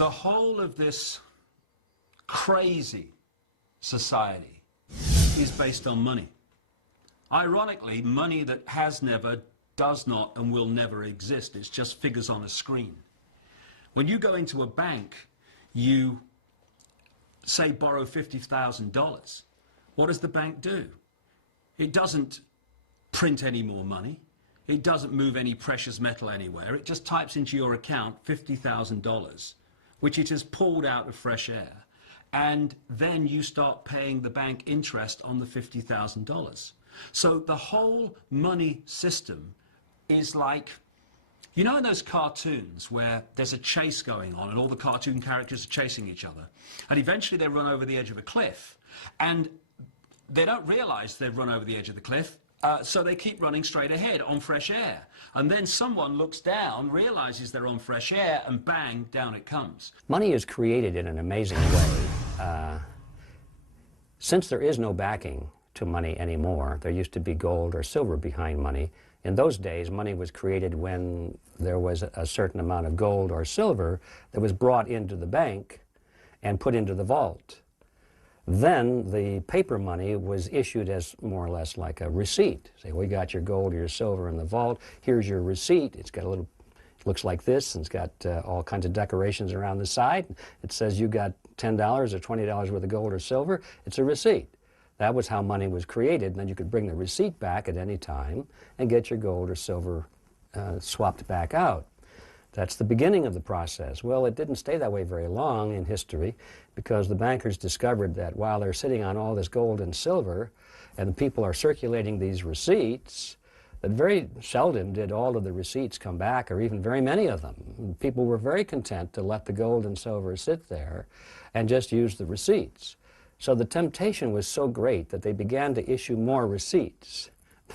The whole of this crazy society is based on money. Ironically, money that has never, does not, and will never exist. It's just figures on a screen. When you go into a bank, you say borrow $50,000. What does the bank do? It doesn't print any more money. It doesn't move any precious metal anywhere. It just types into your account $50,000, which it has pulled out of fresh air. And then you start paying the bank interest on the $50,000. So the whole money system is like, you know in those cartoons where there's a chase going on and all the cartoon characters are chasing each other, and eventually they run over the edge of a cliff, and they don't realize they've run over the edge of the cliff, so they keep running straight ahead on fresh air. And then someone looks down, realizes they're on fresh air, and bang, down it comes. Money is created in an amazing way. Since there is no backing to money anymore, there used to be gold or silver behind money. In those days, money was created when there was a certain amount of gold or silver that was brought into the bank and put into the vault. Then the paper money was issued as more or less like a receipt. Say, we got your gold or your silver in the vault, here's your receipt. It's got a little, looks like this, and it's got all kinds of decorations around the side. It says you got $10 or $20 worth of gold or silver. It's a receipt. That was how money was created, and then you could bring the receipt back at any time and get your gold or silver swapped back out. That's the beginning of the process. Well, it didn't stay that way very long in history, because the bankers discovered that while they're sitting on all this gold and silver and the people are circulating these receipts, that very seldom did all of the receipts come back, or even very many of them. People were very content to let the gold and silver sit there and just use the receipts. So the temptation was so great that they began to issue more receipts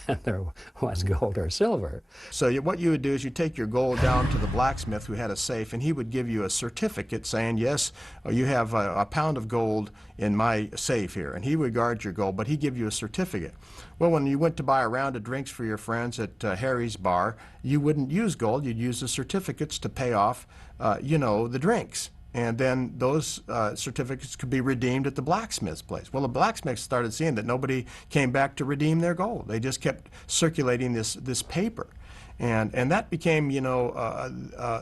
than there was gold or silver. So what you would do is you take your gold down to the blacksmith who had a safe, and he would give you a certificate saying, yes, you have a pound of gold in my safe here, and he would guard your gold, but he'd give you a certificate. Well, when you went to buy a round of drinks for your friends at Harry's bar, you wouldn't use gold, you'd use the certificates to pay off, you know, the drinks. And then those certificates could be redeemed at the blacksmith's place. Well, the blacksmiths started seeing that nobody came back to redeem their gold. They just kept circulating this paper. And that became, you know,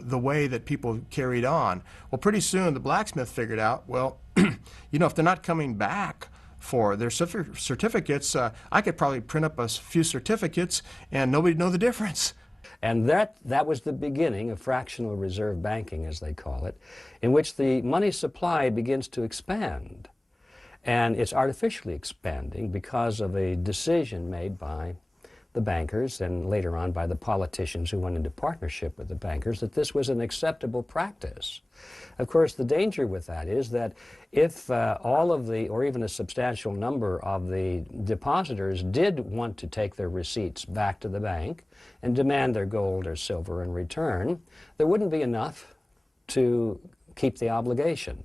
the way that people carried on. Well, pretty soon the blacksmith figured out, well, you know, if they're not coming back for their certificates, I could probably print up a few certificates and nobody'd know the difference. And that was the beginning of fractional reserve banking, as they call it, in which the money supply begins to expand. And it's artificially expanding because of a decision made by the bankers and later on by the politicians who went into partnership with the bankers that this was an acceptable practice. Of course, the danger with that is that if all of the, or even a substantial number of the depositors did want to take their receipts back to the bank and demand their gold or silver in return, there wouldn't be enough to keep the obligation.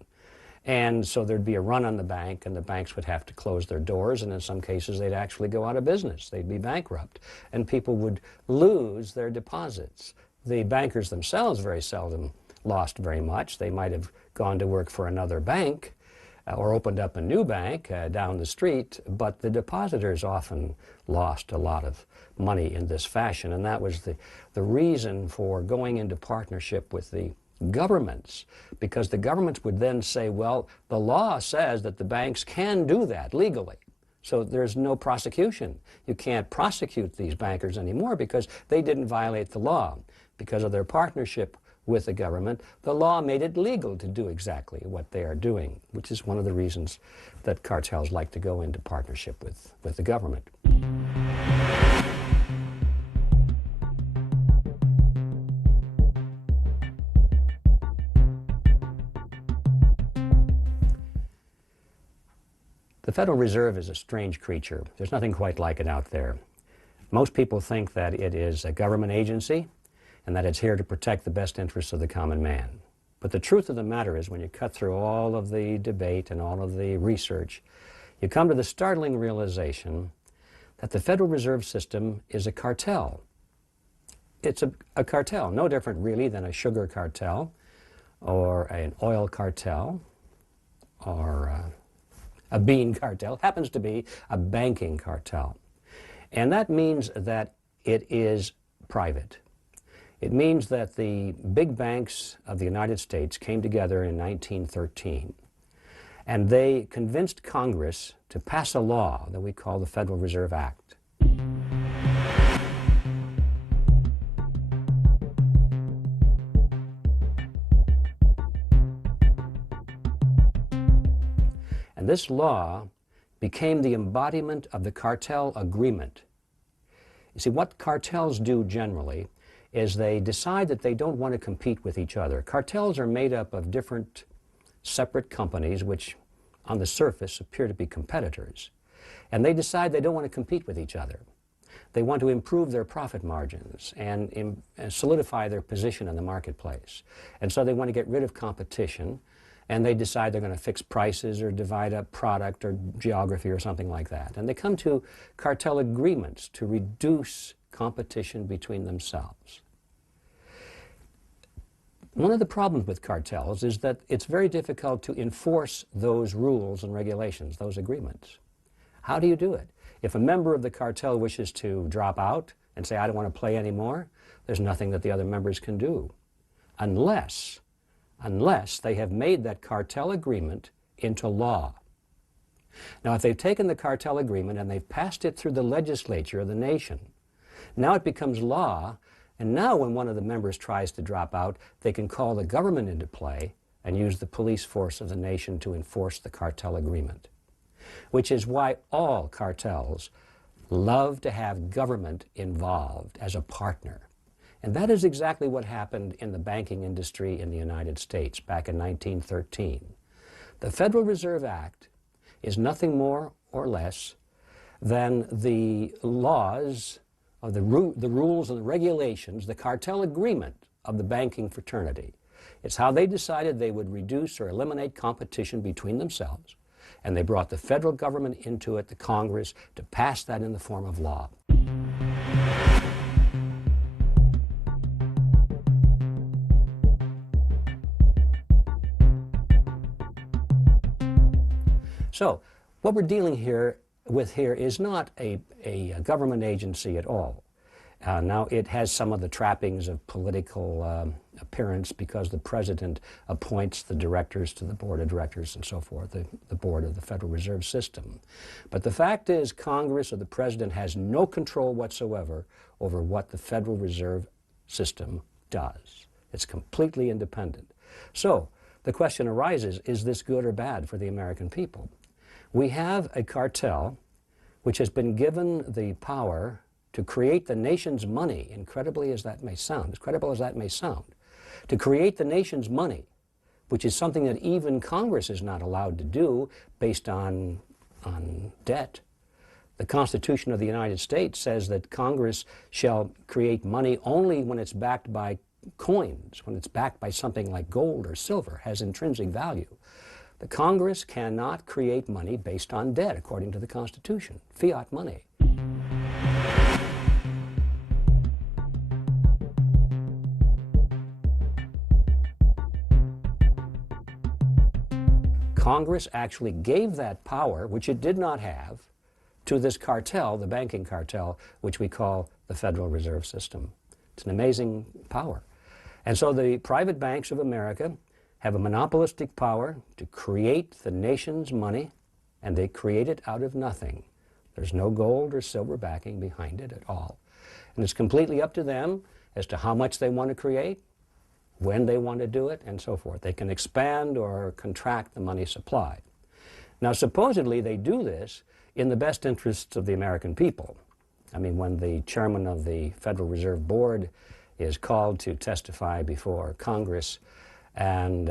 And so there'd be a run on the bank, and the banks would have to close their doors, and in some cases they'd actually go out of business. They'd be bankrupt, and people would lose their deposits. The bankers themselves very seldom lost very much. They might have gone to work for another bank or opened up a new bank down the street, but the depositors often lost a lot of money in this fashion, and that was the reason for going into partnership with the governments, because the governments would then say, well, the law says that the banks can do that legally, so there's no prosecution. You can't prosecute these bankers anymore because they didn't violate the law. Because of their partnership with the government, the law made it legal to do exactly what they are doing, which is one of the reasons that cartels like to go into partnership with the government. The Federal Reserve is a strange creature. There's nothing quite like it out there. Most people think that it is a government agency and that it's here to protect the best interests of the common man. But the truth of the matter is, when you cut through all of the debate and all of the research, you come to the startling realization that the Federal Reserve System is a cartel. It's a cartel, no different really than a sugar cartel or an oil cartel or a bean cartel. It happens to be a banking cartel. And that means that it is private. It means that the big banks of the United States came together in 1913, and they convinced Congress to pass a law that we call the Federal Reserve Act. And this law became the embodiment of the cartel agreement. You see, what cartels do generally is they decide that they don't want to compete with each other. Cartels are made up of different separate companies which on the surface appear to be competitors. And they decide they don't want to compete with each other. They want to improve their profit margins and solidify their position in the marketplace. And so they want to get rid of competition, and they decide they're going to fix prices or divide up product or geography or something like that. And they come to cartel agreements to reduce competition between themselves. One of the problems with cartels is that it's very difficult to enforce those rules and regulations, those agreements. How do you do it? If a member of the cartel wishes to drop out and say, I don't want to play anymore, there's nothing that the other members can do, unless they have made that cartel agreement into law. Now, if they've taken the cartel agreement and they've passed it through the legislature of the nation, now it becomes law, and now when one of the members tries to drop out, they can call the government into play and use the police force of the nation to enforce the cartel agreement, which is why all cartels love to have government involved as a partner. And that is exactly what happened in the banking industry in the United States back in 1913. The Federal Reserve Act is nothing more or less than the laws of the rules and the regulations, the cartel agreement of the banking fraternity. It's how they decided they would reduce or eliminate competition between themselves, and they brought the federal government into it, the Congress, to pass that in the form of law. So, what we're dealing with here is not a government agency at all. Now, it has some of the trappings of political appearance because the president appoints the directors to the board of directors and so forth, the board of the Federal Reserve System. But the fact is, Congress or the president has no control whatsoever over what the Federal Reserve System does. It's completely independent. So, the question arises, is this good or bad for the American people? We have a cartel which has been given the power to create the nation's money, incredible as that may sound, to create the nation's money, which is something that even Congress is not allowed to do based on debt. The Constitution of the United States says that Congress shall create money only when it's backed by coins, when it's backed by something like gold or silver, has intrinsic value. The Congress cannot create money based on debt, according to the Constitution, fiat money. Congress actually gave that power, which it did not have, to this cartel, the banking cartel, which we call the Federal Reserve System. It's an amazing power. And so the private banks of America have a monopolistic power to create the nation's money, and they create it out of nothing. There's no gold or silver backing behind it at all. And it's completely up to them as to how much they want to create, when they want to do it, and so forth. They can expand or contract the money supply. Now, supposedly they do this in the best interests of the American people. I mean, when the chairman of the Federal Reserve Board is called to testify before Congress, and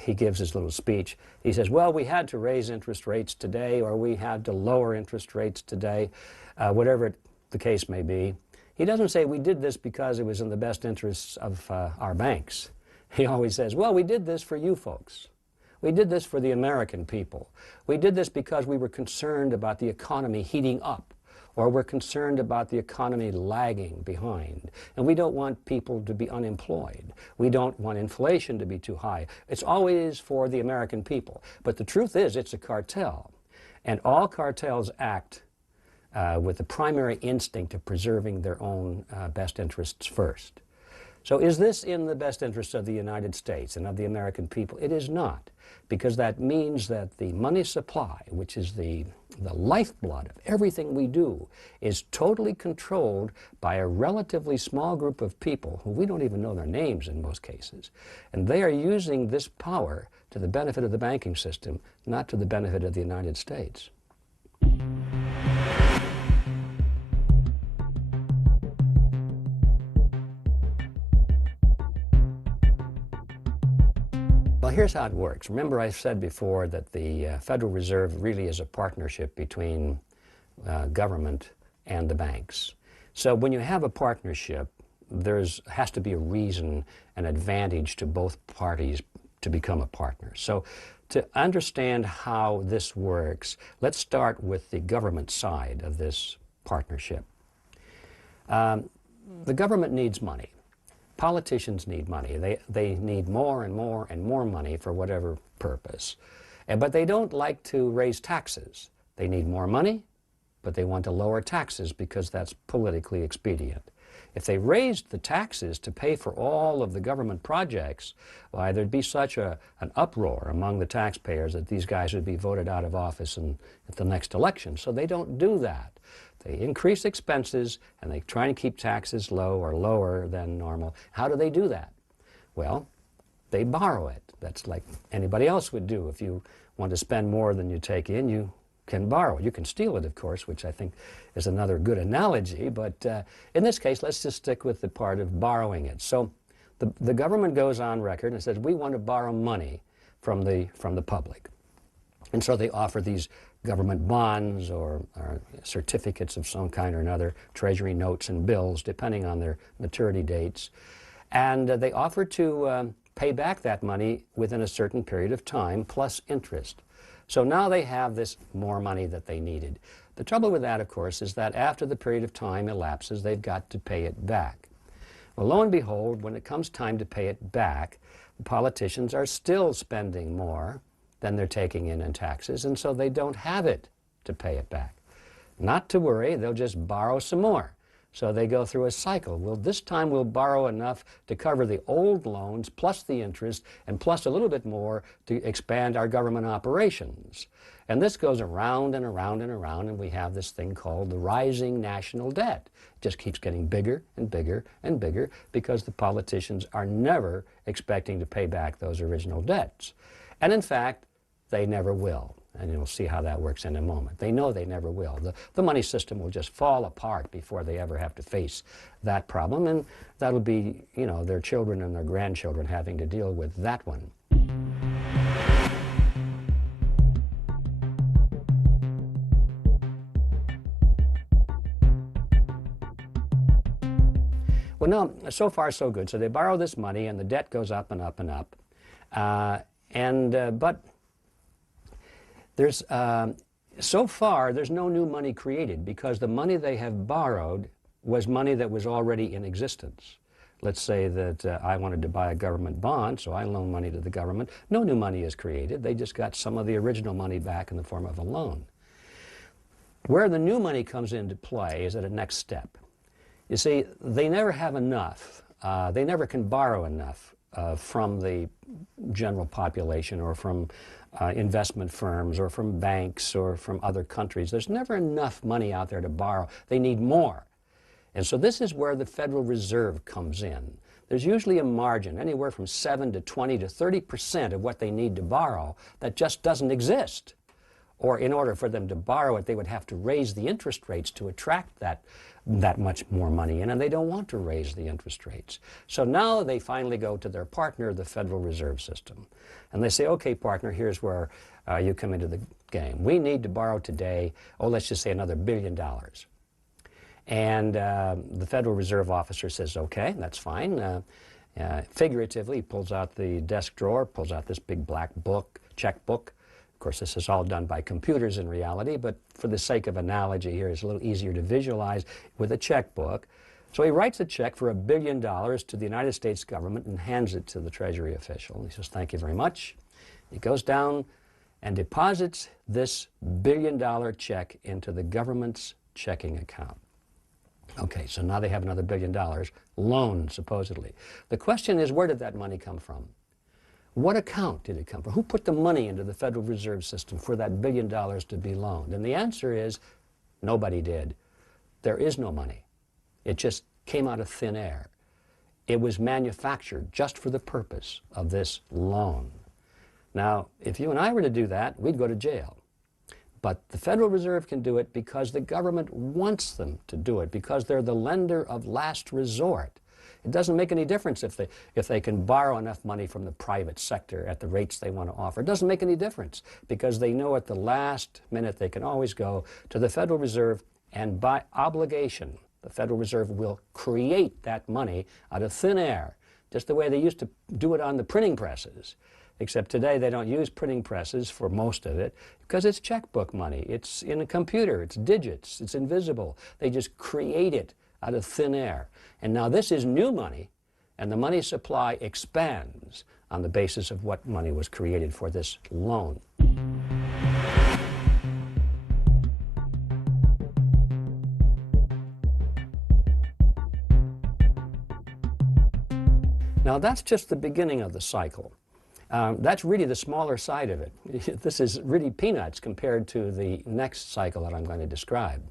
he gives his little speech. He says, well, we had to raise interest rates today, or we had to lower interest rates today, whatever the case may be. He doesn't say we did this because it was in the best interests of our banks. He always says, well, we did this for you folks. We did this for the American people. We did this because we were concerned about the economy heating up, or we're concerned about the economy lagging behind, and we don't want people to be unemployed. We don't want inflation to be too high. It's always for the American people. But the truth is, it's a cartel, and all cartels act with the primary instinct of preserving their own best interests first. So is this in the best interest of the United States and of the American people? It is not, because that means that the money supply, which is the lifeblood of everything we do, is totally controlled by a relatively small group of people who we don't even know their names in most cases. And they are using this power to the benefit of the banking system, not to the benefit of the United States. Well, here's how it works. Remember, I said before that the Federal Reserve really is a partnership between government and the banks. So when you have a partnership, there has to be a reason, an advantage to both parties to become a partner. So to understand how this works, let's start with the government side of this partnership. The government needs money. Politicians need money. They need more and more and more money for whatever purpose. But they don't like to raise taxes. They need more money, but they want to lower taxes because that's politically expedient. If they raised the taxes to pay for all of the government projects, why, there'd be such an uproar among the taxpayers that these guys would be voted out of office at the next election. So they don't do that. They increase expenses, and they try to keep taxes low or lower than normal. How do they do that? Well, they borrow it. That's like anybody else would do. If you want to spend more than you take in, you can borrow. You can steal it, of course, which I think is another good analogy. But in this case, let's just stick with the part of borrowing it. So the government goes on record and says, we want to borrow money from the public. And so they offer these government bonds or certificates of some kind or another, treasury notes and bills, depending on their maturity dates. And they offer to pay back that money within a certain period of time, plus interest. So now they have this more money that they needed. The trouble with that, of course, is that after the period of time elapses, they've got to pay it back. Well, lo and behold, when it comes time to pay it back, the politicians are still spending more than they're taking in taxes, and so they don't have it to pay it back. Not to worry, they'll just borrow some more. So they go through a cycle. Well, this time we'll borrow enough to cover the old loans plus the interest and plus a little bit more to expand our government operations. And this goes around and around and around, and we have this thing called the rising national debt. It just keeps getting bigger and bigger and bigger because the politicians are never expecting to pay back those original debts. And in fact, they never will. And you'll see how that works in a moment. They know they never will. The money system will just fall apart before they ever have to face that problem. And that'll be, you know, their children and their grandchildren having to deal with that one. Well, no, so far so good. So they borrow this money and the debt goes up and up and up. But there's, so far, there's no new money created because the money they have borrowed was money that was already in existence. Let's say that I wanted to buy a government bond, so I loan money to the government. No new money is created. They just got some of the original money back in the form of a loan. Where the new money comes into play is at a next step. You see, they never have enough. They never can borrow enough from the general population or from investment firms or from banks or from other countries. There's never enough money out there to borrow. They need more. And so this is where the Federal Reserve comes in. There's usually a margin, anywhere from 7 to 20 to 30% of what they need to borrow that just doesn't exist. Or in order for them to borrow it, they would have to raise the interest rates to attract that much more money in, and they don't want to raise the interest rates. So now they finally go to their partner, the Federal Reserve System. And they say, okay, partner, here's where you come into the game. We need to borrow today, let's just say another $1 billion. And the Federal Reserve officer says, okay, that's fine. Figuratively, he pulls out the desk drawer, pulls out this big black book, checkbook, Of course, this is all done by computers in reality, but for the sake of analogy here, it's a little easier to visualize with a checkbook. So he writes a check for $1 billion to the United States government and hands it to the Treasury official. He says, "Thank you very much." He goes down and deposits this $1 billion check into the government's checking account. Okay, so now they have another $1 billion loan, supposedly. The question is, where did that money come from? What account did it come from? Who put the money into the Federal Reserve System for that $1 billion to be loaned? And the answer is, nobody did. There is no money. It just came out of thin air. It was manufactured just for the purpose of this loan. Now, if you and I were to do that, we'd go to jail. But the Federal Reserve can do it because the government wants them to do it, because they're the lender of last resort. It doesn't make any difference if they can borrow enough money from the private sector at the rates they want to offer. It doesn't make any difference, because they know at the last minute they can always go to the Federal Reserve, and by obligation, the Federal Reserve will create that money out of thin air, just the way they used to do it on the printing presses. Except today they don't use printing presses for most of it because it's checkbook money. It's in a computer, it's digits, it's invisible. They just create it out of thin air. And now this is new money, and the money supply expands on the basis of what money was created for this loan. Now that's just the beginning of the cycle. That's really the smaller side of it. This is really peanuts compared to the next cycle that I'm going to describe.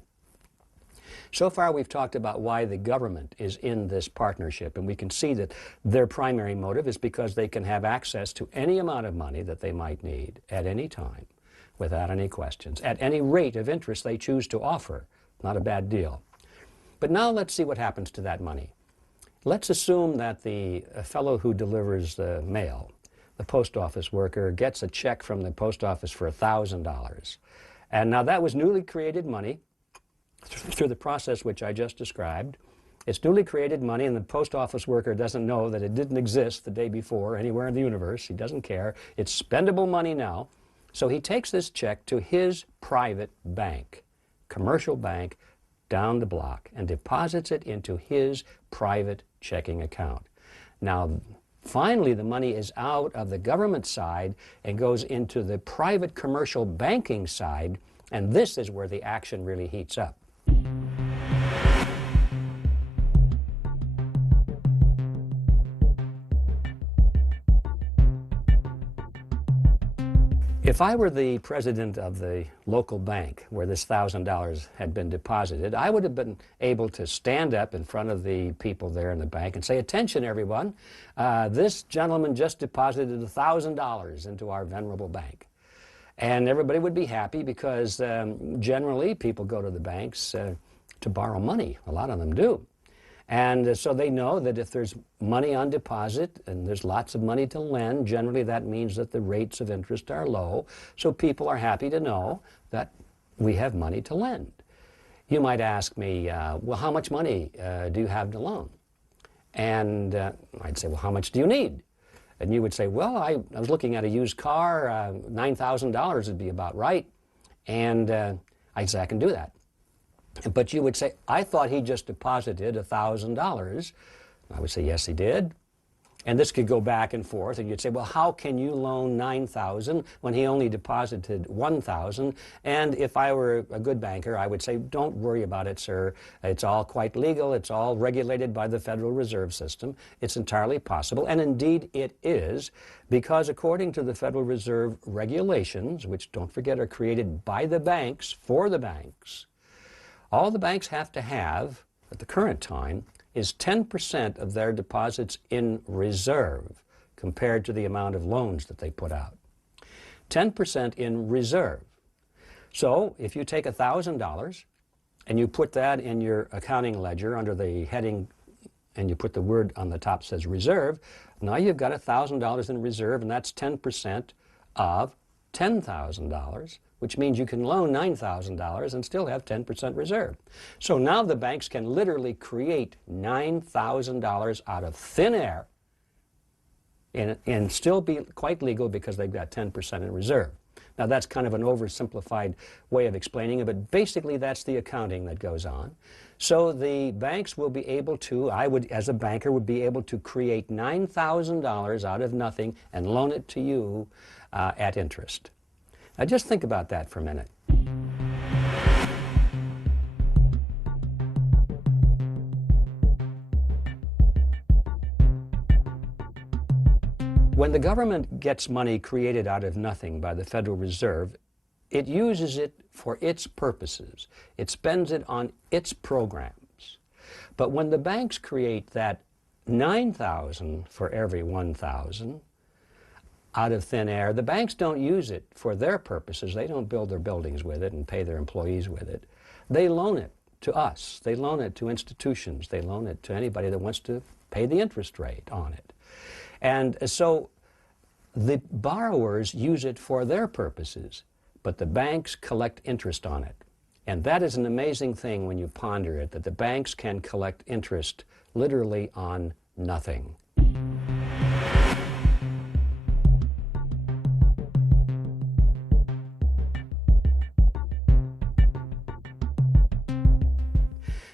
So far we've talked about why the government is in this partnership, and we can see that their primary motive is because they can have access to any amount of money that they might need at any time without any questions, at any rate of interest they choose to offer. Not a bad deal. But now let's see what happens to that money. Let's assume that the fellow who delivers the mail, the post office worker, gets a check from the post office for $1,000. And now that was newly created money through the process which I just described. It's newly created money, and the post office worker doesn't know that it didn't exist the day before anywhere in the universe. He doesn't care. It's spendable money now. So he takes this check to his private bank, commercial bank, down the block, and deposits it into his private checking account. Now, finally, the money is out of the government side and goes into the private commercial banking side, and this is where the action really heats up. If I were the president of the local bank where this $1,000 had been deposited, I would have been able to stand up in front of the people there in the bank and say, "Attention, everyone, this gentleman just deposited $1,000 into our venerable bank." And everybody would be happy because generally people go to the banks to borrow money. A lot of them do. And so they know that if there's money on deposit and there's lots of money to lend, generally that means that the rates of interest are low. So people are happy to know that we have money to lend. You might ask me, well, how much money do you have to loan? And I'd say, well, how much do you need? And you would say, well, I was looking at a used car, $9,000 would be about right. And I'd say, I can do that. But you would say, I thought he just deposited $1,000. I would say, yes, he did. And this could go back and forth, and you'd say, well, how can you loan $9,000 when he only deposited $1,000? And if I were a good banker, I would say, don't worry about it, sir. It's all quite legal. It's all regulated by the Federal Reserve System. It's entirely possible, and indeed it is, because according to the Federal Reserve regulations, which, don't forget, are created by the banks for the banks, all the banks have to have, at the current time, is 10% of their deposits in reserve compared to the amount of loans that they put out. 10% in reserve. So if you take $1,000 and you put that in your accounting ledger under the heading, and you put the word on the top that says reserve, now you've got $1,000 in reserve, and that's 10% of $10,000. Which means you can loan $9,000 and still have 10% reserve. So now the banks can literally create $9,000 out of thin air and still be quite legal because they've got 10% in reserve. Now that's kind of an oversimplified way of explaining it, but basically that's the accounting that goes on. So the banks will be able to, I would, as a banker, would be able to create $9,000 out of nothing and loan it to you at interest. Now just think about that for a minute. When the government gets money created out of nothing by the Federal Reserve, it uses it for its purposes. It spends it on its programs. But when the banks create that 9,000 for every 1,000 out of thin air, the banks don't use it for their purposes. They don't build their buildings with it and pay their employees with it. They loan it to us. They loan it to institutions. They loan it to anybody that wants to pay the interest rate on it. And so the borrowers use it for their purposes, but the banks collect interest on it. And that is an amazing thing when you ponder it, that the banks can collect interest literally on nothing.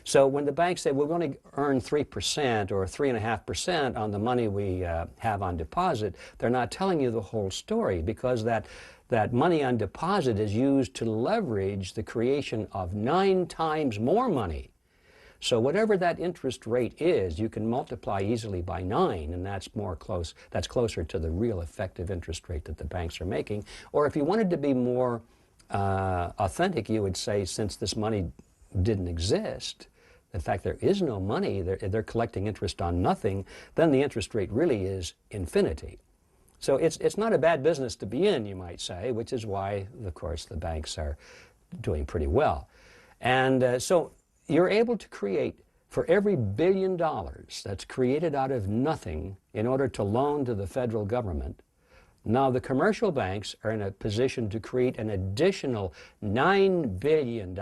So when the banks say we're going to earn 3% or 3.5% on the money we have on deposit, they're not telling you the whole story, because that money on deposit is used to leverage the creation of 9 times more money. So whatever that interest rate is, you can multiply easily by 9, and that's closer to the real effective interest rate that the banks are making. Or if you wanted to be more authentic, you would say, since this money didn't exist, in fact, there is no money, they're collecting interest on nothing, then the interest rate really is infinity. So it's not a bad business to be in, you might say, which is why, of course, the banks are doing pretty well. And so you're able to create, for every $1 billion that's created out of nothing in order to loan to the federal government, now the commercial banks are in a position to create an additional $9 billion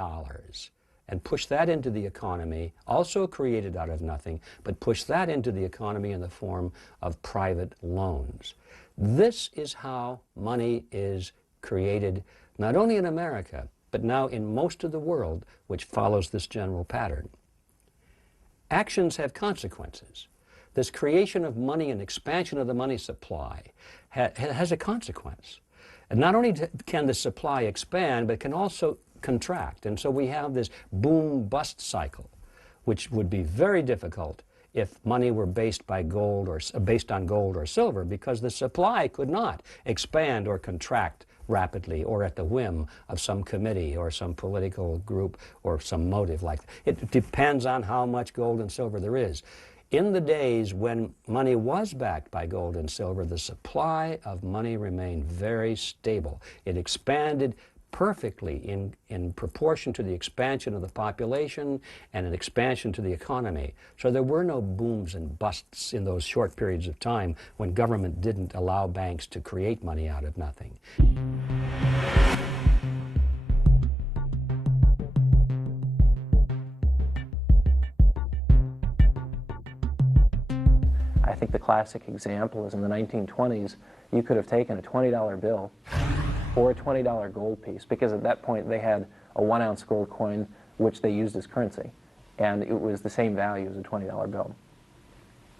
and push that into the economy, also created out of nothing, but push that into the economy in the form of private loans. This is how money is created, not only in America, but now in most of the world, which follows this general pattern. Actions have consequences. This creation of money and expansion of the money supply has a consequence. And not only can the supply expand, but it can also contract. And so we have this boom-bust cycle, which would be very difficult if money were based on gold or silver, because the supply could not expand or contract rapidly or at the whim of some committee or some political group or some motive like that. It depends on how much gold and silver there is. In the days when money was backed by gold and silver, the supply of money remained very stable. It expanded perfectly in proportion to the expansion of the population and an expansion to the economy. So there were no booms and busts in those short periods of time when government didn't allow banks to create money out of nothing. I think the classic example is in the 1920s, you could have taken a $20 bill or a $20 gold piece, because at that point they had a 1-ounce gold coin which they used as currency, and it was the same value as a $20 bill.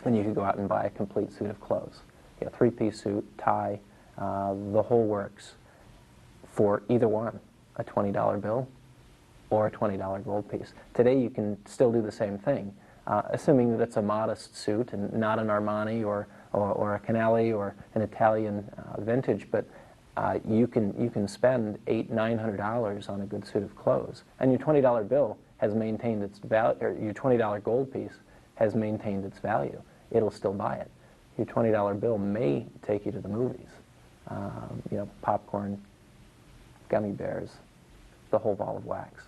And you could go out and buy a complete suit of clothes, a 3-piece suit, tie, the whole works, for either one, a $20 bill or a $20 gold piece. Today you can still do the same thing, assuming that it's a modest suit and not an Armani or a Canali or an Italian vintage, but you can spend $800–900 on a good suit of clothes, and your $20 bill has maintained its value, or your $20 gold piece has maintained its value. It'll still buy it. Your $20 bill may take you to the movies, popcorn, gummy bears, the whole ball of wax.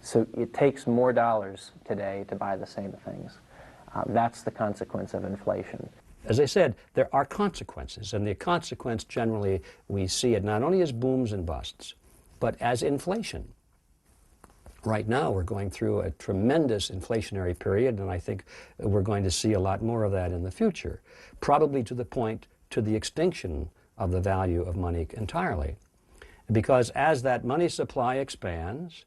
So it takes more dollars today to buy the same things. That's the consequence of inflation. As I said, there are consequences, and the consequence generally we see it not only as booms and busts, but as inflation. Right now we're going through a tremendous inflationary period, and I think we're going to see a lot more of that in the future, probably to the extinction of the value of money entirely. Because as that money supply expands,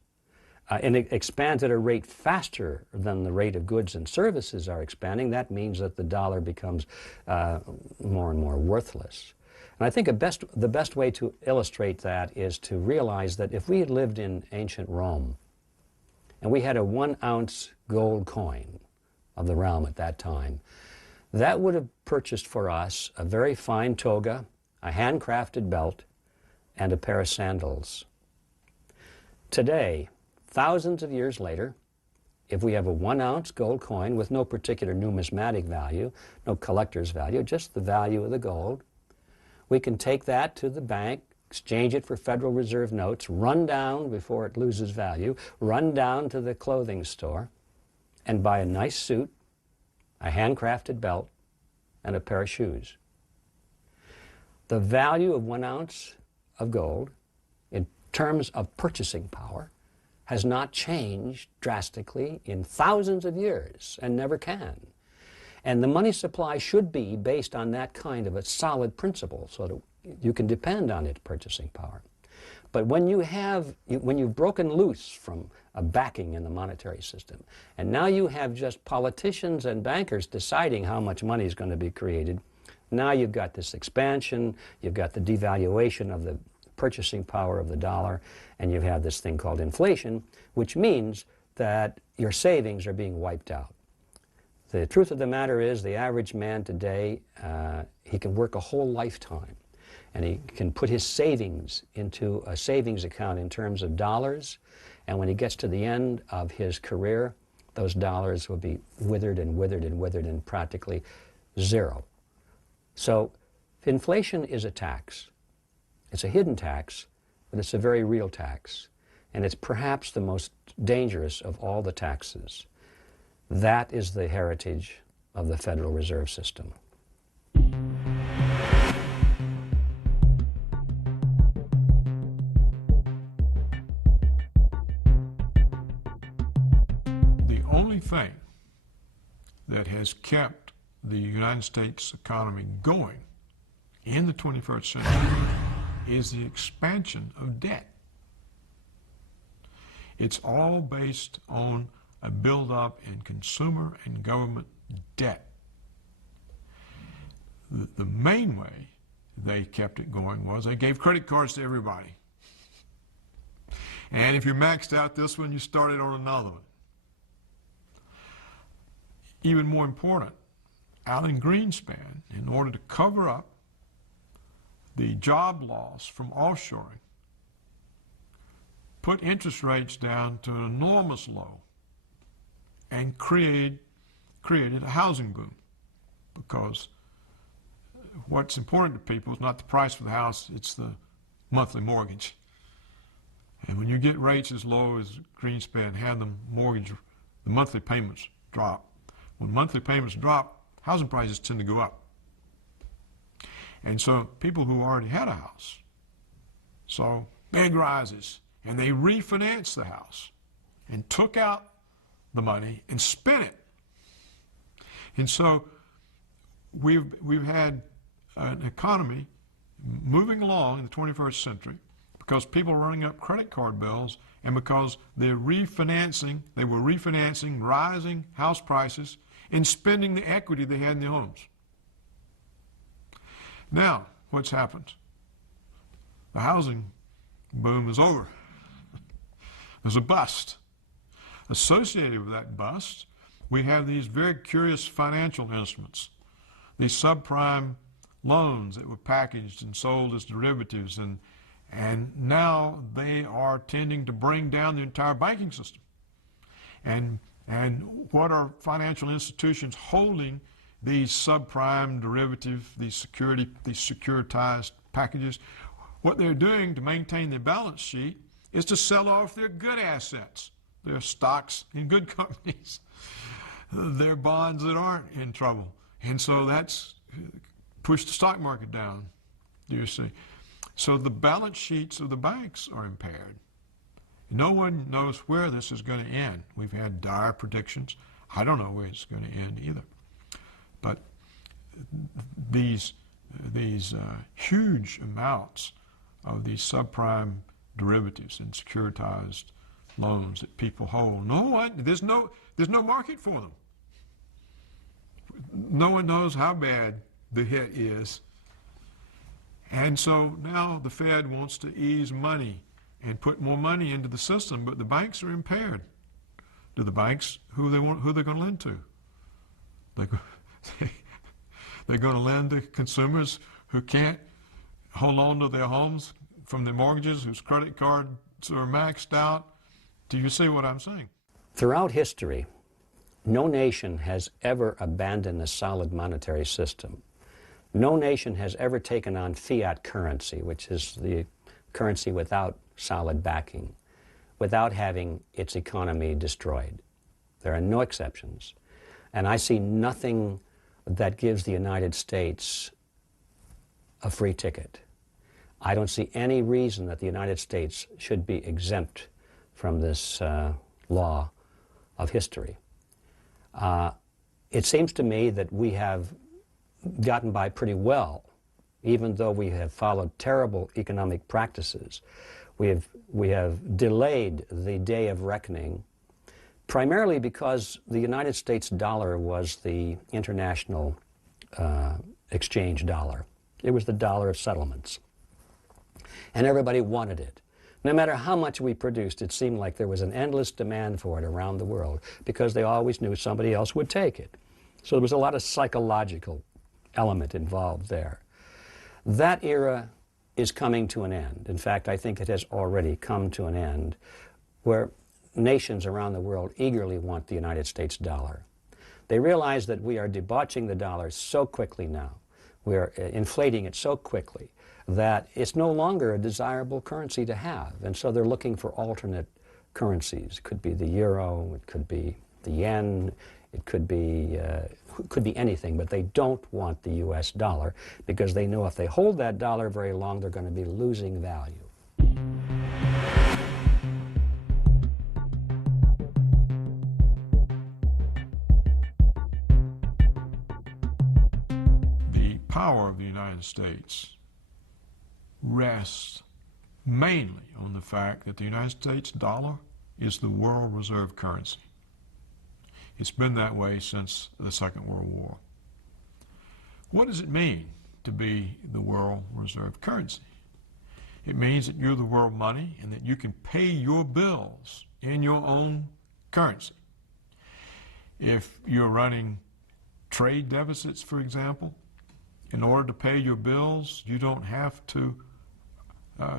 and it expands at a rate faster than the rate of goods and services are expanding, that means that the dollar becomes more and more worthless. And I think the best way to illustrate that is to realize that if we had lived in ancient Rome and we had a 1-ounce gold coin of the realm at that time, that would have purchased for us a very fine toga, a handcrafted belt, and a pair of sandals. Today, thousands of years later, if we have a 1-ounce gold coin with no particular numismatic value, no collector's value, just the value of the gold, we can take that to the bank, exchange it for Federal Reserve notes, run down before it loses value, run down to the clothing store, and buy a nice suit, a handcrafted belt, and a pair of shoes. The value of 1 ounce of gold in terms of purchasing power has not changed drastically in thousands of years and never can. And the money supply should be based on that kind of a solid principle so that you can depend on its purchasing power. But when you've broken loose from a backing in the monetary system, and now you have just politicians and bankers deciding how much money is going to be created, now you've got this expansion, you've got the devaluation of the purchasing power of the dollar, and you have this thing called inflation, which means that your savings are being wiped out. The truth of the matter is the average man today, he can work a whole lifetime, and he can put his savings into a savings account in terms of dollars, and when he gets to the end of his career, those dollars will be withered and withered and withered and practically zero. So inflation is a tax. It's a hidden tax, but it's a very real tax, and it's perhaps the most dangerous of all the taxes. That is the heritage of the Federal Reserve System. The only thing that has kept the United States economy going in the 21st century is the expansion of debt. It's all based on a buildup in consumer and government debt. The main way they kept it going was they gave credit cards to everybody. And if you maxed out this one, you started on another one. Even more important, Alan Greenspan, in order to cover up the job loss from offshoring, put interest rates down to an enormous low and created a housing boom, because what's important to people is not the price of the house, it's the monthly mortgage. And when you get rates as low as Greenspan had them, the monthly payments drop. When monthly payments drop, housing prices tend to go up. And so people who already had a house saw big rises, and they refinanced the house and took out the money and spent it. And so we've had an economy moving along in the 21st century because people are running up credit card bills, and because they were refinancing rising house prices and spending the equity they had in their homes. Now, what's happened? The housing boom is over. There's a bust. Associated with that bust, we have these very curious financial instruments, these subprime loans that were packaged and sold as derivatives, and now they are tending to bring down the entire banking system. And what are financial institutions holding these subprime derivative, these securitized packages? What they're doing to maintain their balance sheet is to sell off their good assets, their stocks in good companies, their bonds that aren't in trouble. And so that's pushed the stock market down, do you see? So the balance sheets of the banks are impaired. No one knows where this is going to end. We've had dire predictions. I don't know where it's going to end either. But these huge amounts of these subprime derivatives and securitized loans that people hold. There's no market for them. No one knows how bad the hit is. And so now the Fed wants to ease money and put more money into the system, but the banks are impaired. Do the banks, who they're going to lend to? They're going to lend to consumers who can't hold on to their homes from their mortgages, whose credit cards are maxed out. Do you see what I'm saying? Throughout history, no nation has ever abandoned a solid monetary system. No nation has ever taken on fiat currency, which is the currency without solid backing, without having its economy destroyed. There are no exceptions. And I see nothing that gives the United States a free ticket. I don't see any reason that the United States should be exempt from this law of history. It seems to me that we have gotten by pretty well, even though we have followed terrible economic practices. We have delayed the day of reckoning, primarily because the United States dollar was the international exchange dollar. It was the dollar of settlements. And everybody wanted it. No matter how much we produced, it seemed like there was an endless demand for it around the world because they always knew somebody else would take it. So there was a lot of psychological element involved there. That era is coming to an end. In fact, I think it has already come to an end, where nations around the world eagerly want the United States dollar. They realize that we are debauching the dollar so quickly now. We are inflating it so quickly that it's no longer a desirable currency to have. And so they're looking for alternate currencies. It could be the euro, it could be the yen, it could be anything, but they don't want the US dollar because they know if they hold that dollar very long, they're going to be losing value. The power of the United States rests mainly on the fact that the United States dollar is the world reserve currency. It's been that way since the Second World War. What does it mean to be the world reserve currency? It means that you're the world money and that you can pay your bills in your own currency. If you're running trade deficits, for example, in order to pay your bills, you don't have to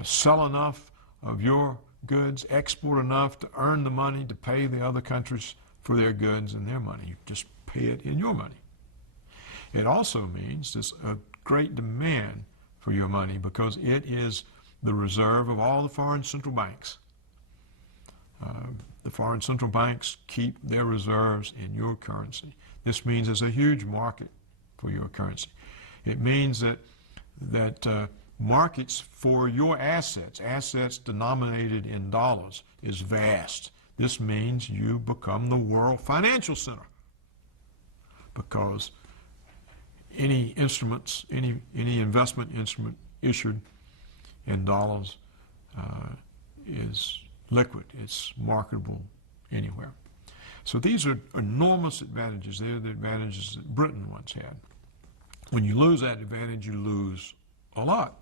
sell enough of your goods, export enough to earn the money to pay the other countries for their goods and their money. You just pay it in your money. It also means there's a great demand for your money because it is the reserve of all the foreign central banks. The foreign central banks keep their reserves in your currency. This means there's a huge market for your currency. It means that markets for your assets denominated in dollars, is vast. This means you become the world financial center because any instruments, any investment instrument issued in dollars is liquid. It's marketable anywhere. So these are enormous advantages. They're the advantages that Britain once had. When you lose that advantage, you lose a lot.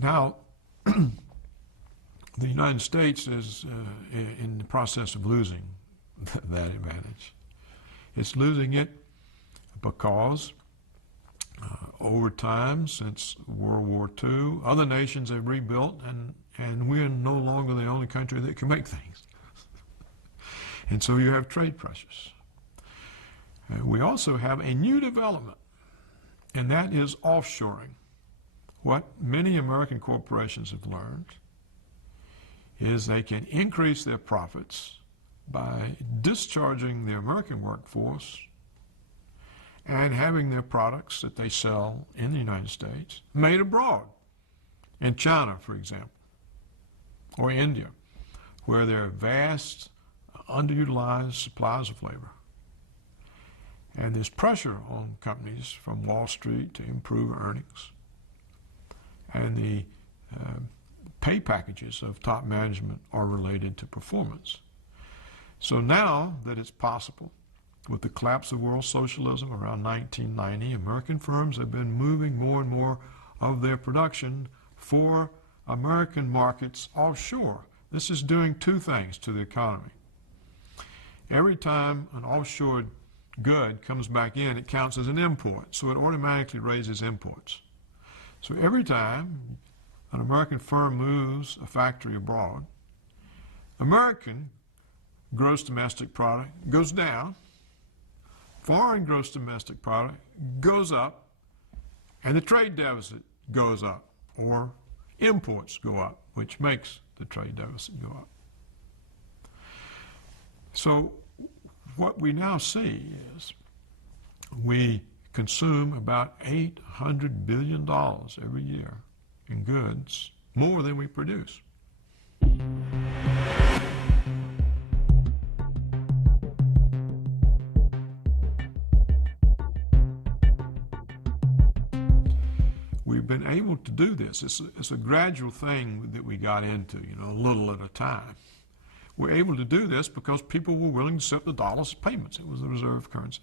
Now, the United States is in the process of losing that advantage. It's losing it because over time, since World War II, other nations have rebuilt, and we're no longer the only country that can make things. And so you have trade pressures. We also have a new development, and that is offshoring. What many American corporations have learned is they can increase their profits by discharging the American workforce and having their products that they sell in the United States made abroad, in China, for example, or India, where there are vast, underutilized supplies of labor. And there's pressure on companies from Wall Street to improve earnings. and the pay packages of top management are related to performance. So now that it's possible, with the collapse of world socialism around 1990, American firms have been moving more and more of their production for American markets offshore. This is doing two things to the economy. Every time an offshore good comes back in, it counts as an import, so it automatically raises imports. So every time an American firm moves a factory abroad, American gross domestic product goes down, foreign gross domestic product goes up, and the trade deficit goes up, or imports go up, which makes the trade deficit go up. So what we now see is we consume about $800 billion every year in goods, more than we produce. We've been able to do this. It's a gradual thing that we got into, a little at a time. We're able to do this because people were willing to accept the dollar as payments. It was the reserve currency.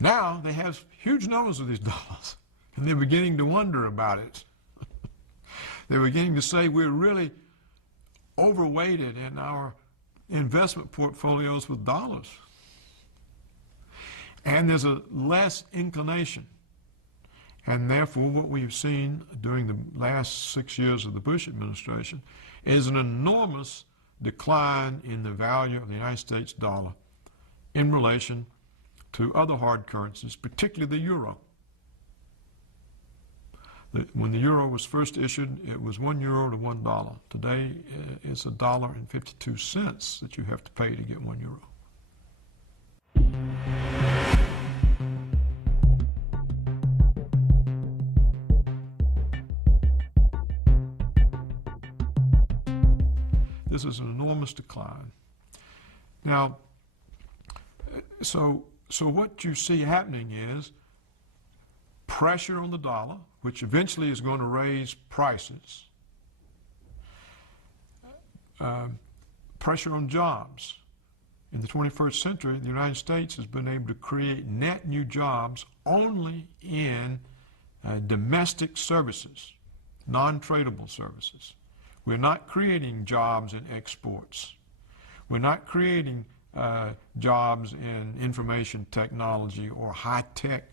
Now they have huge numbers of these dollars, and they're beginning to wonder about it. They're beginning to say we're really overweighted in our investment portfolios with dollars. And there's a less inclination. And therefore, what we've seen during the last 6 years of the Bush administration is an enormous decline in the value of the United States dollar in relation to other hard currencies, particularly the euro. When the euro was first issued, it was €1 to $1. Today, it's $1.52 that you have to pay to get €1. This is an enormous decline. Now, so what you see happening is pressure on the dollar, which eventually is going to raise prices, pressure on jobs. In the 21st century, the United States has been able to create net new jobs only in domestic services, non-tradable services. We're not creating jobs in exports. We're not creating jobs in information technology or high-tech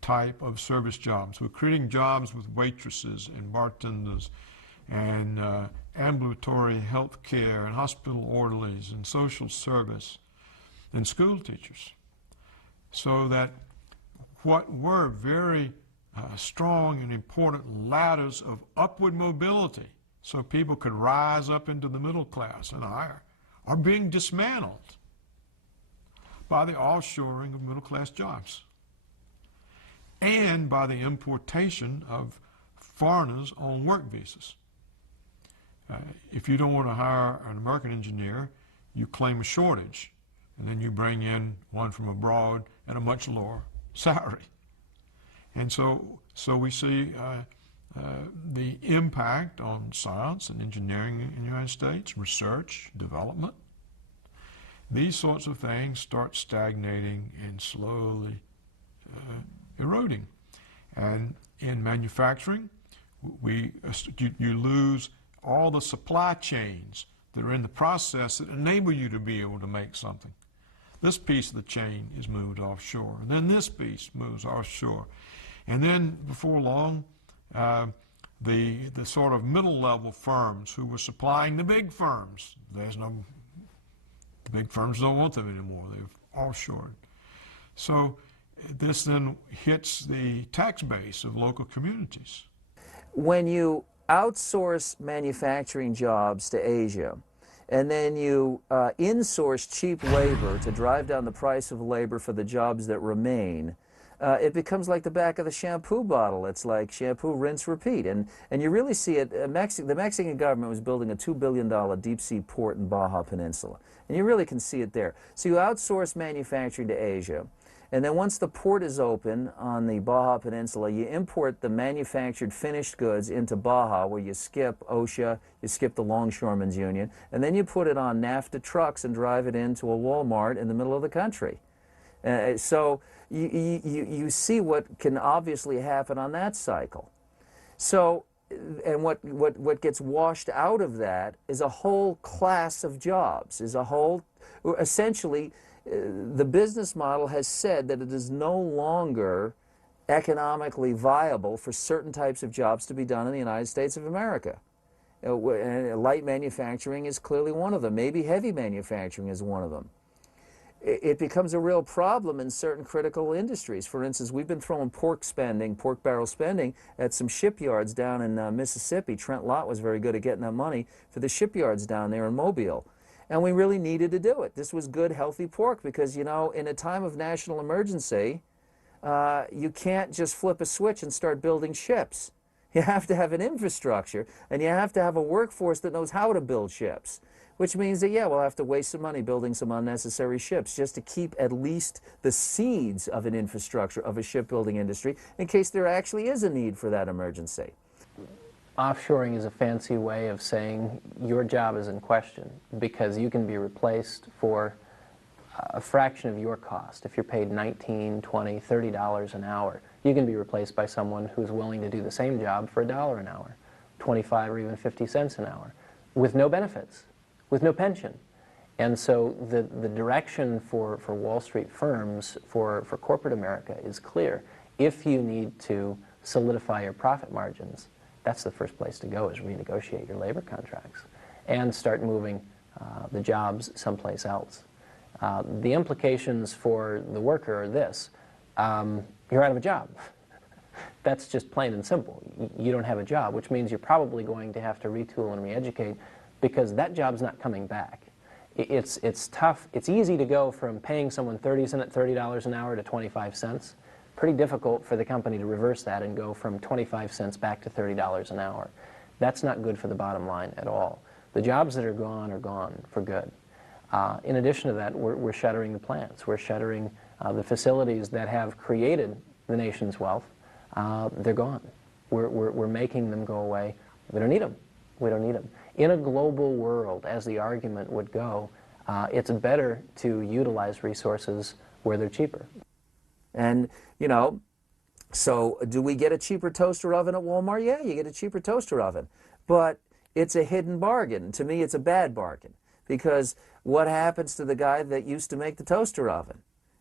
type of service jobs. We're creating jobs with waitresses and bartenders and ambulatory health care and hospital orderlies and social service and school teachers. So that what were very strong and important ladders of upward mobility, so people could rise up into the middle class and higher, are being dismantled by the offshoring of middle class jobs and by the importation of foreigners on work visas. If you don't want to hire an American engineer, you claim a shortage, and then you bring in one from abroad at a much lower salary. And so we see the impact on science and engineering in the United States, research, development. These sorts of things start stagnating and slowly eroding. And in manufacturing, you lose all the supply chains that are in the process that enable you to be able to make something. This piece of the chain is moved offshore, and then this piece moves offshore. And then before long, the sort of middle-level firms who were supplying the big firms, the big firms don't want them anymore. They've offshored. So this then hits the tax base of local communities. When you outsource manufacturing jobs to Asia, and then you insource cheap labor to drive down the price of labor for the jobs that remain, it becomes like the back of the shampoo bottle. It's like shampoo, rinse, repeat. And you really see it. The Mexican government was building a $2 billion deep-sea port in Baja Peninsula. And you really can see it there. So you outsource manufacturing to Asia. And then once the port is open on the Baja Peninsula, you import the manufactured finished goods into Baja, where you skip OSHA, you skip the Longshoremen's Union, and then you put it on NAFTA trucks and drive it into a Walmart in the middle of the country. So you see what can obviously happen on that cycle. So, and what gets washed out of that is a whole class of jobs, is a whole, essentially, the business model has said that it is no longer economically viable for certain types of jobs to be done in the United States of America. Light manufacturing is clearly one of them. Maybe heavy manufacturing is one of them. It becomes a real problem in certain critical industries. For instance, we've been throwing pork barrel spending at some shipyards down in Mississippi. Trent Lott was very good at getting that money for the shipyards down there in Mobile. And we really needed to do it. This was good, healthy pork because, you know, in a time of national emergency, you can't just flip a switch and start building ships. You have to have an infrastructure, and you have to have a workforce that knows how to build ships, which means that, yeah, we'll have to waste some money building some unnecessary ships just to keep at least the seeds of an infrastructure of a shipbuilding industry in case there actually is a need for that emergency. Offshoring is a fancy way of saying your job is in question because you can be replaced for a fraction of your cost. If you're paid $19, $20, $30 an hour, you can be replaced by someone who's willing to do the same job for $1 an hour, 25 or even 50 cents an hour, with no benefits, with no pension. And so the direction for Wall Street firms, for corporate America is clear. If you need to solidify your profit margins, that's the first place to go, is renegotiate your labor contracts and start moving the jobs someplace else. The implications for the worker are this: you're out of a job. That's just plain and simple. You don't have a job, which means you're probably going to have to retool and re-educate because that job's not coming back. It's tough. It's easy to go from paying someone $30 an hour to 25 cents. Pretty difficult for the company to reverse that and go from 25 cents back to $30 an hour. That's not good for the bottom line at all. The jobs that are gone for good. In addition to that, we're shuttering the plants. We're shuttering the facilities that have created the nation's wealth. They're gone. We're making them go away. We don't need them. We don't need them. In a global world, as the argument would go, it's better to utilize resources where they're cheaper. And, you know, so do we get a cheaper toaster oven at Walmart? Yeah, you get a cheaper toaster oven. But it's a hidden bargain. To me, it's a bad bargain. Because what happens to the guy that used to make the toaster oven?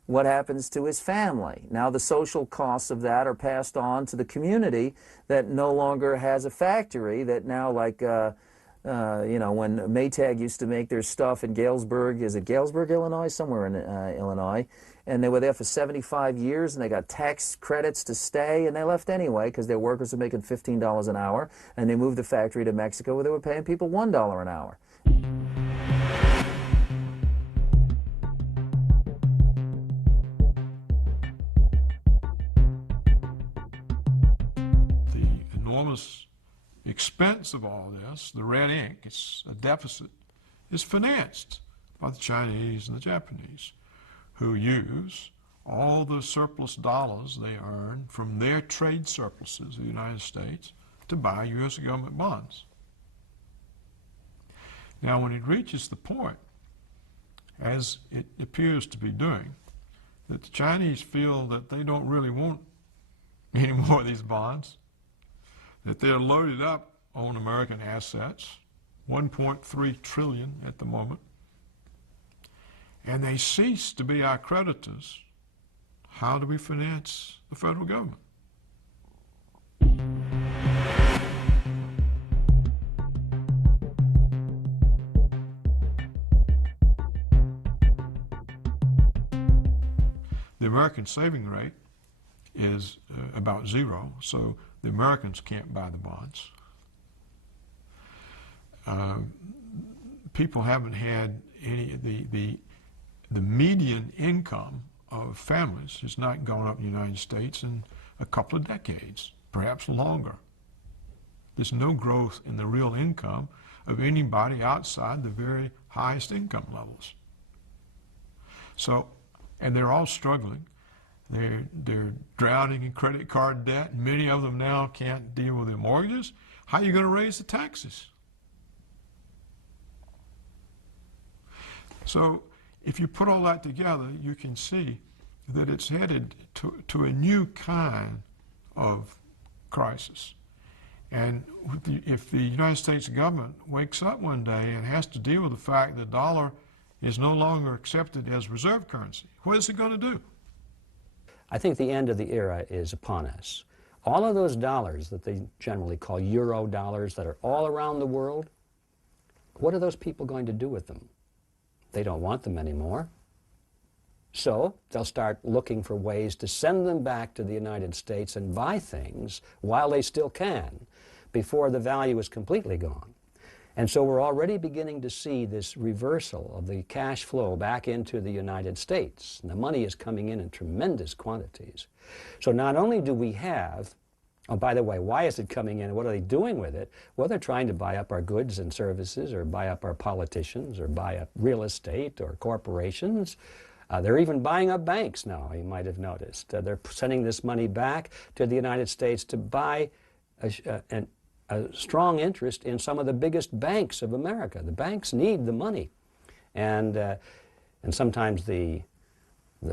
What happens to his family? Now the social costs of that are passed on to the community that no longer has a factory, that now, like, you know, when Maytag used to make their stuff in Galesburg, is it Galesburg, Illinois? Somewhere in Illinois. And they were there for 75 years, and they got tax credits to stay, and they left anyway because their workers were making $15 an hour, and they moved the factory to Mexico where they were paying people $1 an hour. The enormous expense of all this, the red ink, it's a deficit, is financed by the Chinese and the Japanese, who use all the surplus dollars they earn from their trade surpluses of the United States to buy U.S. government bonds. Now, when it reaches the point, as it appears to be doing, that the Chinese feel that they don't really want any more of these bonds, that they're loaded up on American assets, 1.3 trillion at the moment, and they cease to be our creditors, how do we finance the federal government? The American saving rate is about 0, so the Americans can't buy the bonds. People haven't had any, the median income of families has not gone up in the United States in a couple of decades, perhaps longer. There's no growth in the real income of anybody outside the very highest income levels. So, and they're all struggling. They're drowning in credit card debt. Many of them now can't deal with their mortgages. How are you going to raise the taxes? So if you put all that together, you can see that it's headed to a new kind of crisis. And if the United States government wakes up one day and has to deal with the fact that the dollar is no longer accepted as reserve currency, what is it going to do? I think the end of the era is upon us. All of those dollars that they generally call euro dollars that are all around the world, what are those people going to do with them? They don't want them anymore. So they'll start looking for ways to send them back to the United States and buy things while they still can, before the value is completely gone. And so we're already beginning to see this reversal of the cash flow back into the United States. And the money is coming in tremendous quantities. So not only do we have, oh, by the way, why is it coming in? What are they doing with it? Well, they're trying to buy up our goods and services, or buy up our politicians, or buy up real estate or corporations. They're even buying up banks now, you might have noticed. They're sending this money back to the United States to buy a strong interest in some of the biggest banks of America. The banks need the money. And sometimes the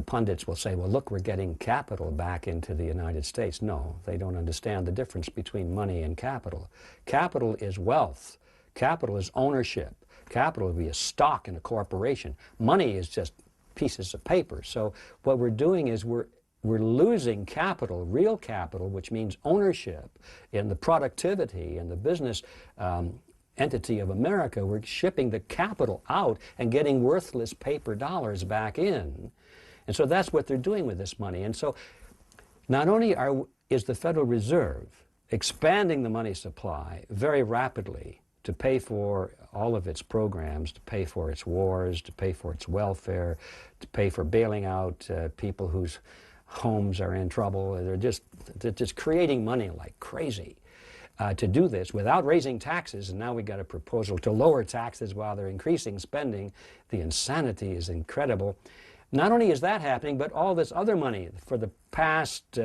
pundits will say, well, look, we're getting capital back into the United States. No, they don't understand the difference between money and capital. Capital is wealth. Capital is ownership. Capital would be a stock in a corporation. Money is just pieces of paper. So what we're doing is we're losing capital, real capital, which means ownership in the productivity and the business entity of America. We're shipping the capital out and getting worthless paper dollars back in. And so that's what they're doing with this money. And so not only is the Federal Reserve expanding the money supply very rapidly to pay for all of its programs, to pay for its wars, to pay for its welfare, to pay for bailing out people whose homes are in trouble. They're just creating money like crazy to do this without raising taxes. And now we got a proposal to lower taxes while they're increasing spending. The insanity is incredible. Not only is that happening, but all this other money for the past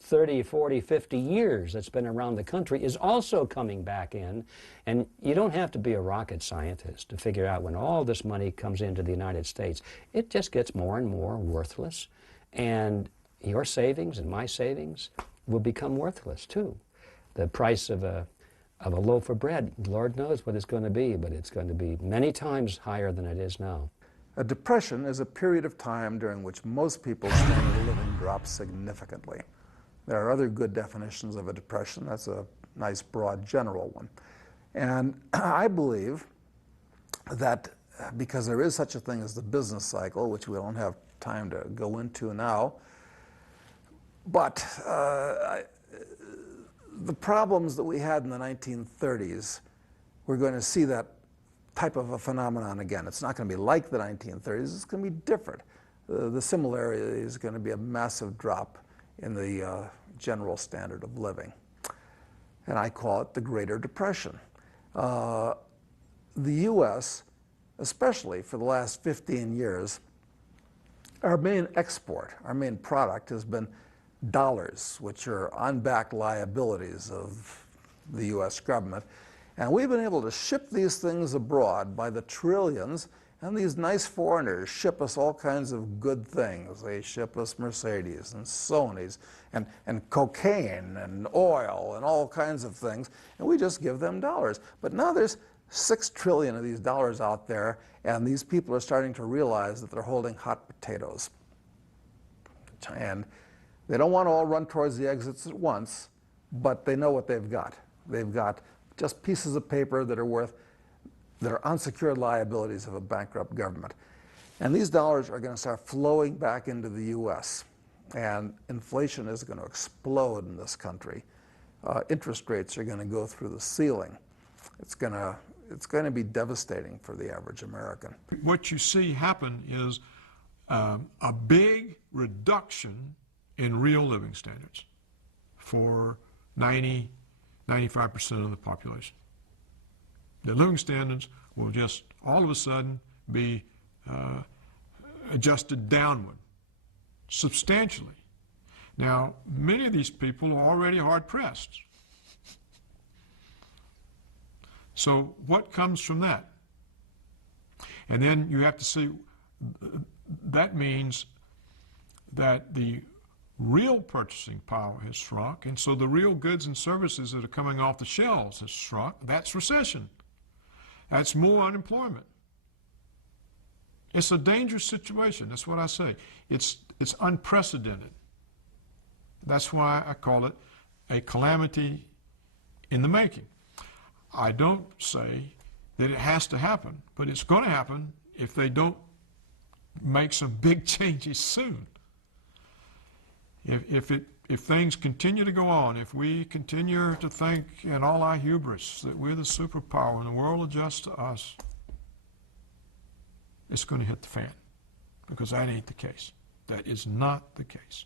30, 40, 50 years that's been around the country is also coming back in. And you don't have to be a rocket scientist to figure out when all this money comes into the United States, it just gets more and more worthless. And your savings and my savings will become worthless too. The price of a loaf of bread, Lord knows what it's going to be, but it's going to be many times higher than it is now. A depression is a period of time during which most people's standard of living drops significantly. There are other good definitions of a depression. That's a nice, broad, general one. And I believe that because there is such a thing as the business cycle, which we don't have time to go into now, but the problems that we had in the 1930s, we're going to see that type of a phenomenon again. It's not going to be like the 1930s. It's going to be different. The similarity is going to be a massive drop in the general standard of living. And I call it the Greater Depression. The U.S., especially for the last 15 years, our main export, our main product has been dollars, which are unbacked liabilities of the U.S. government. And we've been able to ship these things abroad by the trillions, and these nice foreigners ship us all kinds of good things. They ship us Mercedes and Sonys and cocaine and oil and all kinds of things, and we just give them dollars. But now there's 6 trillion of these dollars out there, and these people are starting to realize that they're holding hot potatoes. And they don't want to all run towards the exits at once, but they know what they've got. They've got just pieces of paper that are unsecured liabilities of a bankrupt government. And these dollars are going to start flowing back into the U.S. And inflation is going to explode in this country. Interest rates are going to go through the ceiling. It's going to be devastating for the average American. What you see happen is a big reduction in real living standards for 95% of the population. The living standards will just all of a sudden be adjusted downward. substantially. Now, many of these people are already hard-pressed. So what comes from that? And then you have to see, that means that the real purchasing power has shrunk, and so the real goods and services that are coming off the shelves has shrunk. That's recession. That's more unemployment. It's a dangerous situation. That's what I say. It's unprecedented. That's why I call it a calamity in the making. I don't say that it has to happen, but it's going to happen if they don't make some big changes soon. If things continue to go on, if we continue to think in all our hubris that we're the superpower and the world adjusts to us, it's going to hit the fan, because that ain't the case. That is not the case.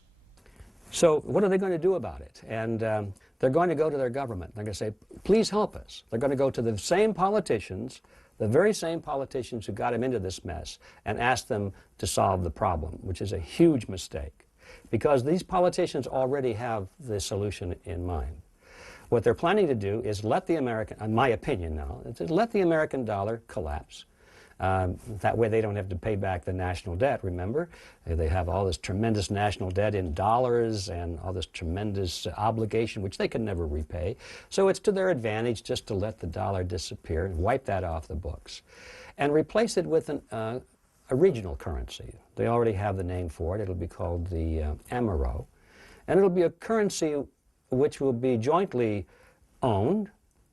So what are they going to do about it? And they're going to go to their government. They're going to say, please help us. They're going to go to the same politicians, the very same politicians who got them into this mess, and ask them to solve the problem, which is a huge mistake, because these politicians already have the solution in mind. What they're planning to do is let the American, in my opinion now, is let the American dollar collapse. That way they don't have to pay back the national debt, remember? They have all this tremendous national debt in dollars and all this tremendous obligation, which they can never repay. So it's to their advantage just to let the dollar disappear and wipe that off the books and replace it with a regional currency. They already have the name for it. It'll be called the amaro. And it'll be a currency which will be jointly owned,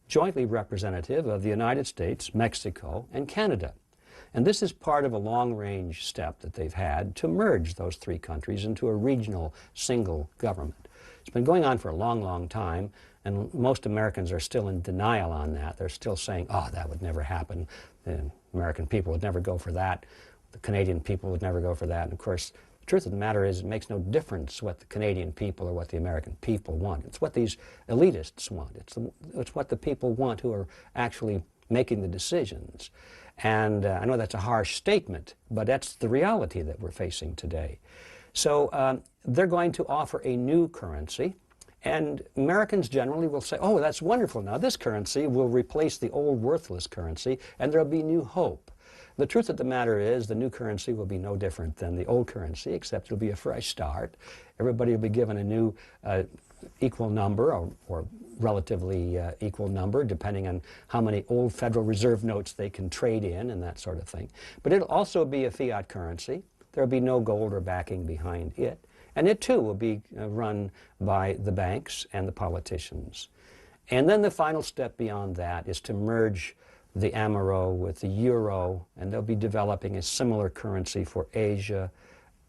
jointly representative of the United States, Mexico, and Canada. And this is part of a long-range step that they've had to merge those three countries into a regional single government. It's been going on for a long, long time, and most Americans are still in denial on that. They're still saying, oh, that would never happen. The American people would never go for that. The Canadian people would never go for that. And of course, the truth of the matter is it makes no difference what the Canadian people or what the American people want. It's what these elitists want. It's what the people want who are actually making the decisions. And I know that's a harsh statement, but that's the reality that we're facing today. So they're going to offer a new currency, and Americans generally will say, oh, that's wonderful. Now this currency will replace the old worthless currency, and there'll be new hope. The truth of the matter is the new currency will be no different than the old currency, except it'll be a fresh start. Everybody will be given a new equal number or relatively equal number, depending on how many old Federal Reserve notes they can trade in and that sort of thing. But it'll also be a fiat currency. There'll be no gold or backing behind it. And it too will be run by the banks and the politicians. And then the final step beyond that is to merge the amaro with the euro, and they'll be developing a similar currency for Asia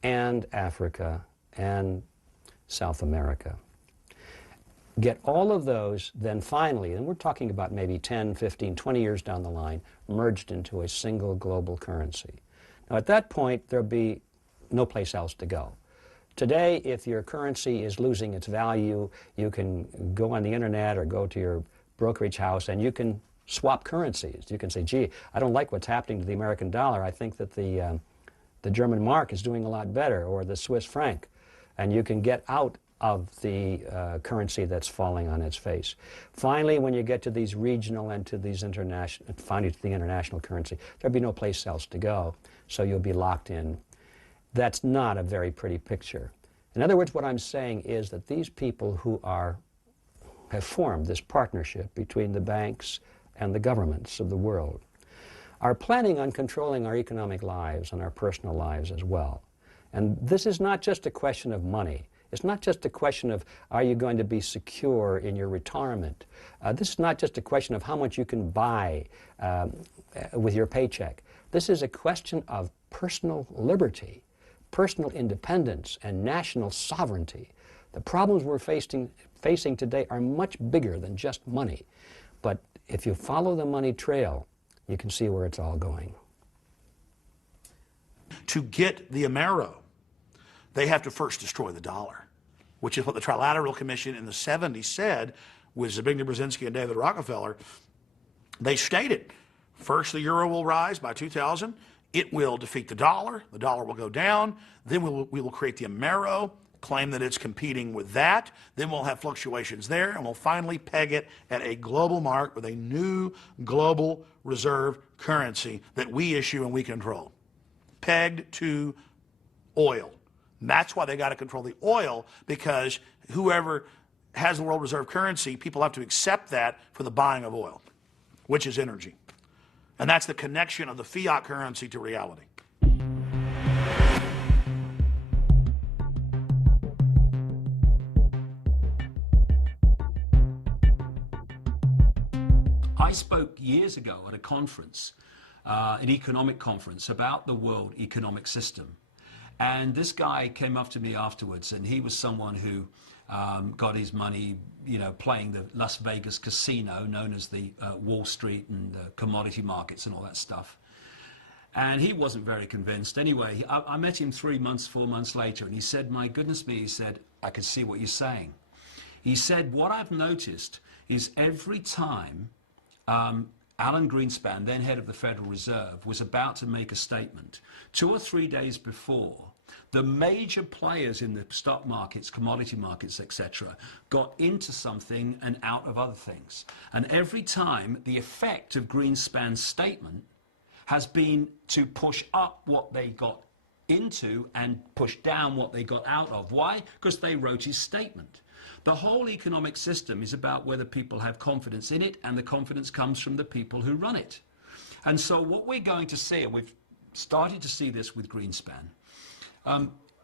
and Africa and South America. Get all of those, then finally, and we're talking about maybe 10, 15, 20 years down the line, merged into a single global currency. Now at that point, there'll be no place else to go. Today, if your currency is losing its value, you can go on the internet or go to your brokerage house and you can swap currencies. You can say, gee, I don't like what's happening to the American dollar. I think that the German mark is doing a lot better, or the Swiss franc. And you can get out of the currency that's falling on its face. Finally, when you get to these regional and to these international, finally to the international currency, there'll be no place else to go, so you'll be locked in. That's not a very pretty picture. In other words, what I'm saying is that these people who have formed this partnership between the banks and the governments of the world are planning on controlling our economic lives and our personal lives as well. And this is not just a question of money. It's not just a question of, are you going to be secure in your retirement? This is not just a question of how much you can buy with your paycheck. This is a question of personal liberty, personal independence, and national sovereignty. The problems we're facing today are much bigger than just money. But if you follow the money trail, you can see where it's all going. To get the amaro, they have to first destroy the dollar, which is what the Trilateral Commission in the 70s said with Zbigniew Brzezinski and David Rockefeller. They stated, first the euro will rise by 2000, It will defeat the dollar will go down, then we will create the Amero, claim that it's competing with that, then we'll have fluctuations there, and we'll finally peg it at a global mark with a new global reserve currency that we issue and we control, pegged to oil. And that's why they got to control the oil, because whoever has the world reserve currency, people have to accept that for the buying of oil, which is energy. And that's the connection of the fiat currency to reality. I spoke years ago at a conference, an economic conference, about the world economic system. And this guy came up to me afterwards, and he was someone who got his money, playing the Las Vegas casino, known as the Wall Street and the commodity markets and all that stuff. And he wasn't very convinced. Anyway, I met him 3 months, 4 months later, and he said, my goodness me, he said, I can see what you're saying. He said, what I've noticed is every time Alan Greenspan, then head of the Federal Reserve, was about to make a statement, 2 or 3 days before, the major players in the stock markets, commodity markets, etc., got into something and out of other things. And every time, the effect of Greenspan's statement has been to push up what they got into and push down what they got out of. Why? Because they wrote his statement. The whole economic system is about whether people have confidence in it, and the confidence comes from the people who run it. And so what we're going to see, and we've started to see this with Greenspan,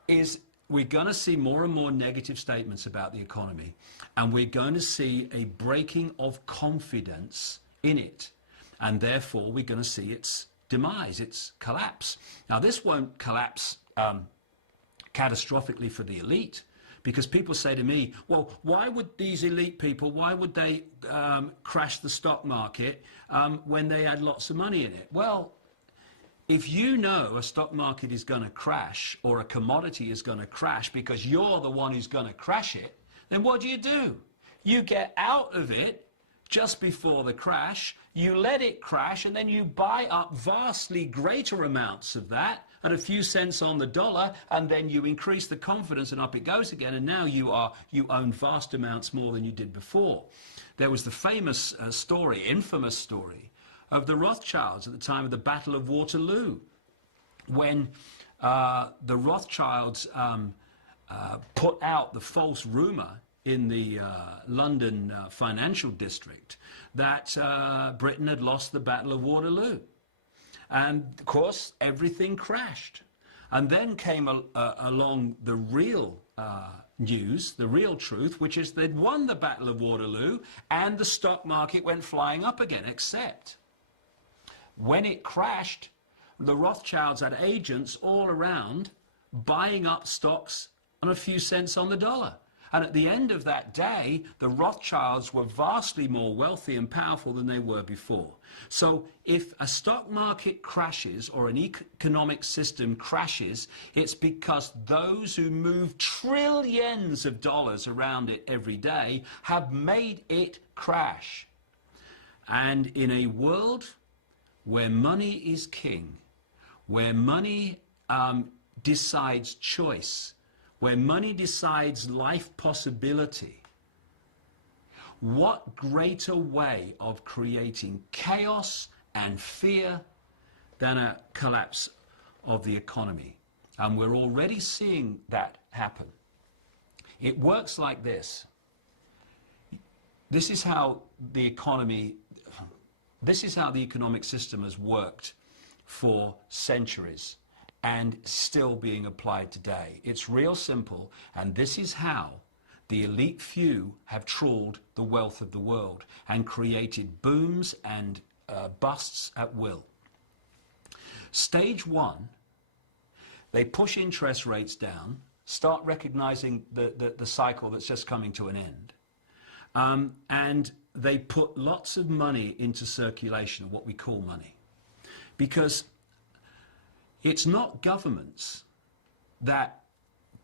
is we're going to see more and more negative statements about the economy, and we're going to see a breaking of confidence in it, and therefore we're going to see its demise, its collapse. Now, this won't collapse catastrophically for the elite, because people say to me, well, why would these elite people, why would they crash the stock market when they had lots of money in it? Well, if you know a stock market is going to crash, or a commodity is going to crash because you're the one who's going to crash it, then what do? You get out of it just before the crash, you let it crash, and then you buy up vastly greater amounts of that at a few cents on the dollar, and then you increase the confidence, and up it goes again, and now you own vast amounts more than you did before. There was the famous infamous story, of the Rothschilds at the time of the Battle of Waterloo, when the Rothschilds put out the false rumor in the London financial district that Britain had lost the Battle of Waterloo. And of course, everything crashed. And then came along the real news, the real truth, which is they'd won the Battle of Waterloo, and the stock market went flying up again, except when it crashed, the Rothschilds had agents all around buying up stocks on a few cents on the dollar. And at the end of that day, the Rothschilds were vastly more wealthy and powerful than they were before. So if a stock market crashes, or an economic system crashes, it's because those who move trillions of dollars around it every day have made it crash. And in a world where money is king, where money decides choice, where money decides life possibility, what greater way of creating chaos and fear than a collapse of the economy? And we're already seeing that happen. It works like this. This is how the economic system has worked for centuries and still being applied today. It's real simple, and this is how the elite few have trawled the wealth of the world and created booms and busts at will. Stage one, they push interest rates down, start recognizing the cycle that's just coming to an end, and they put lots of money into circulation, what we call money. Because it's not governments that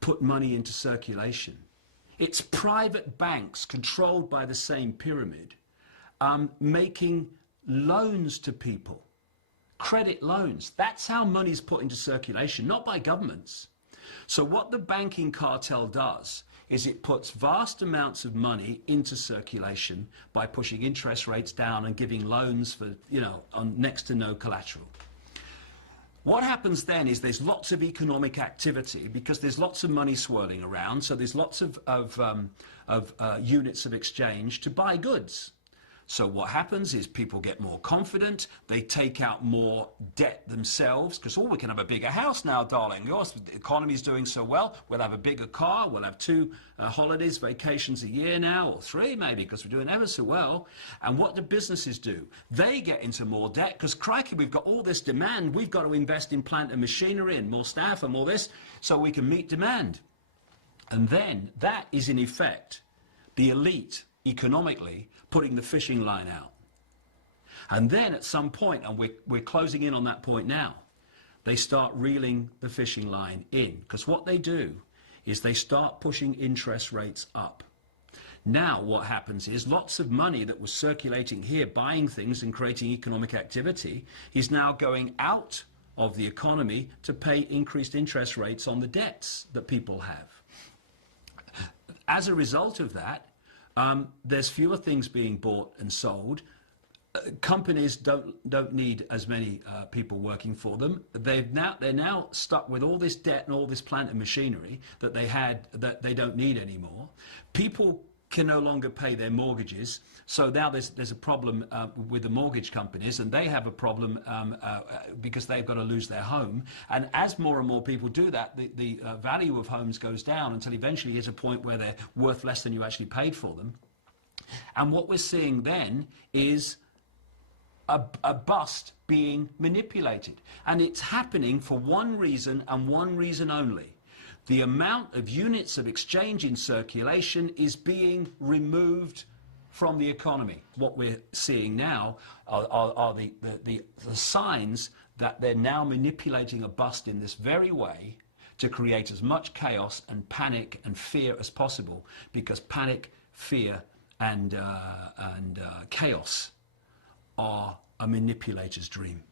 put money into circulation. It's private banks controlled by the same pyramid, making loans to people credit loans. That's how money's put into circulation, not by governments. So what the banking cartel does is it puts vast amounts of money into circulation by pushing interest rates down and giving loans for, on next to no collateral. What happens then is there's lots of economic activity because there's lots of money swirling around, so there's lots of units of exchange to buy goods. So what happens is people get more confident, they take out more debt themselves, because, we can have a bigger house now, darling. The economy's doing so well, we'll have a bigger car, we'll have 2 holidays, vacations a year now, or 3 maybe, because we're doing ever so well. And what do businesses do? They get into more debt, because crikey, we've got all this demand, we've got to invest in plant and machinery and more staff and all this, so we can meet demand. And then that is in effect the elite economically putting the fishing line out. And then at some point, and we're closing in on that point now, they start reeling the fishing line in, because what they do is they start pushing interest rates up. Now what happens is lots of money that was circulating here, buying things and creating economic activity, is now going out of the economy to pay increased interest rates on the debts that people have. As a result of that, there's fewer things being bought and sold. Companies don't need as many people working for them. They're now stuck with all this debt and all this plant and machinery that they had that they don't need anymore. People can no longer pay their mortgages, so now there's a problem with the mortgage companies, and they have a problem because they've got to lose their home. And as more and more people do that, the value of homes goes down until eventually there's a point where they're worth less than you actually paid for them. And what we're seeing then is a bust being manipulated. And it's happening for one reason and one reason only. The amount of units of exchange in circulation is being removed from the economy. What we're seeing now are the signs that they're now manipulating a bust in this very way to create as much chaos and panic and fear as possible, because panic, fear, and chaos are a manipulator's dream.